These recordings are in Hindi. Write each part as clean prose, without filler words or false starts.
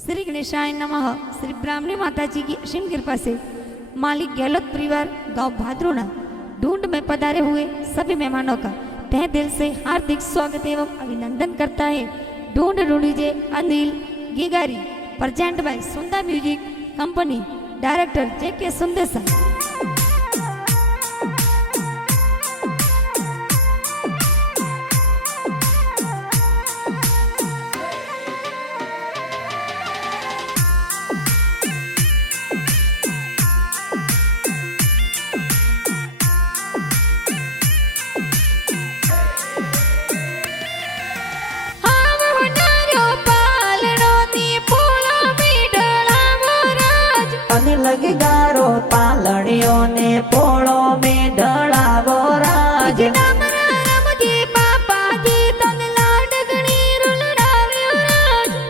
श्री गणेशाय नमः। श्री ब्राह्मणी माता जी की असीम कृपा से मालिक गहलोत परिवार गांव भाद्रोना ढूंढ में पधारे हुए सभी मेहमानों का तहे दिल से हार्दिक स्वागत एवं अभिनंदन करता है। ढूंढ ढूंढीजे अनिल गिगारी प्रेजेंट बाय सुंदर music company director JK Sundesha. लगे गारो पालड़ियों ने पोड़ो में ढड़ावो राज।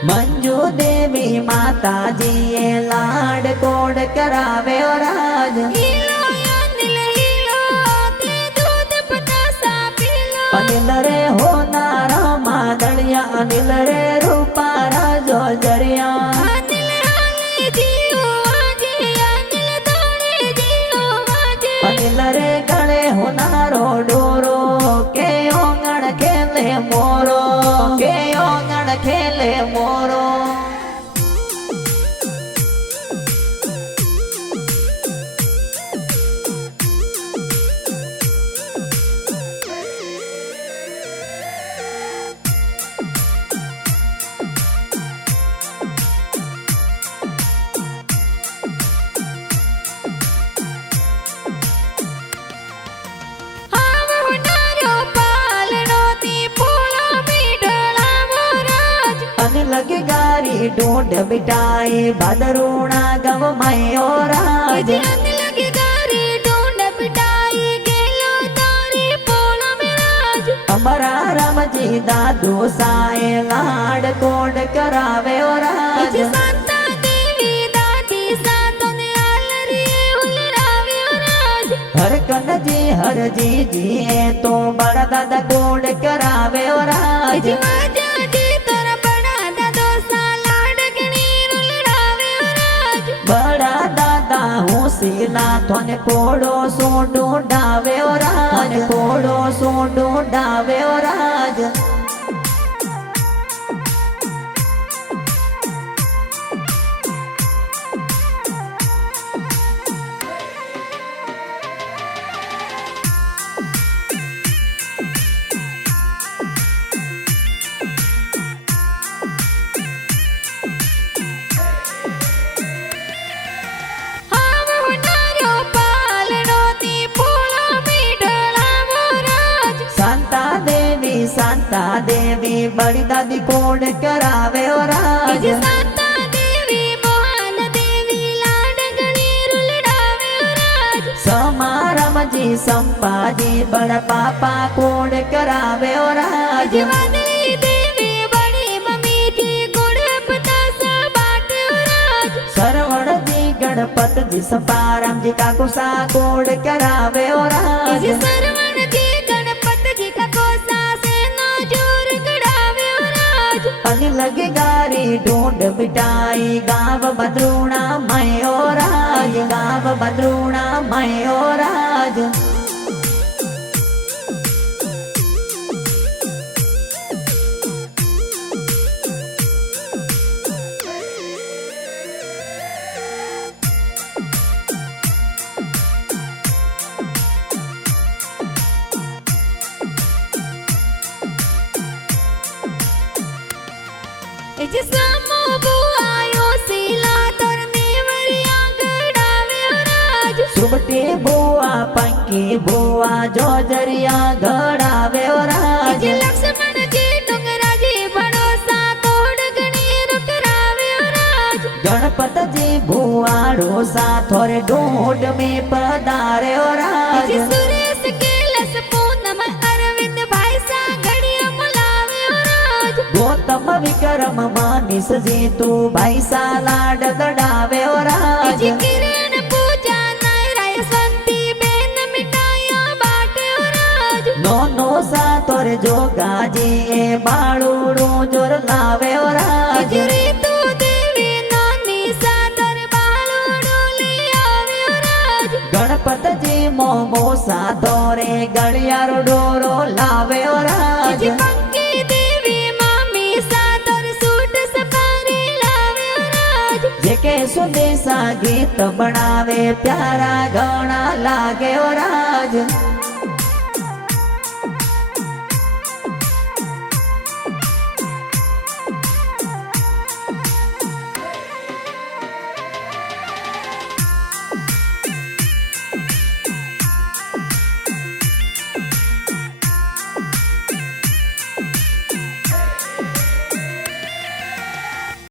मंजू देवी माता जी ये लाड कोड करावे राज। अनिल रे हो नारा मादड़िया अनिल रे रूपारा जो जरिया। अनिल रे गले होनारो डोरो के ओंगण खेले मोरो के ओंगण खेले मोरो। लगे गारी ढूंढ बिटाई भदरूणा गव मयो राज। अमरा राम जी दादू साए लाड कोड करावे राज। हर कन जी तो बड़ा दादा कोड करावे राज। बड़ा दादा हुसीना थोने कोड़ो सो ढूंढावे राज कोड़ो सो ढूंढावे राज। शांता देवी बड़ी दादी कोड करावे राज। समारम जी संपाजी बड़ा पापा कोड करावे राज। सरवण जी गणपत जी सपारम जी का गुस्सा कोड करावे राज। लगे गारी ढूंढ बिटाई गाव बद्रूणा मयो राज गाव बद्रूणा मयो राज। सुबटे बुआ पंकी बुआ जो जरिया घड़ावे राज। गणपत जी बुआ रोसा थोड़े ढूंढ में पधारे राज। गौतम विक्रम मानिस जी तू भाई सा लाड गड़ावे राज। नो सा तोरे जोगा जी बाड़ू जोर लावे राज। મોમો સાધો રે ગળિયારો ડોરો લાવે રાજ जी पंकी देवी मामी सादर सूट सफारी लावे राज जेके सुदेशा गीत बनावे प्यारा गाना लागे राज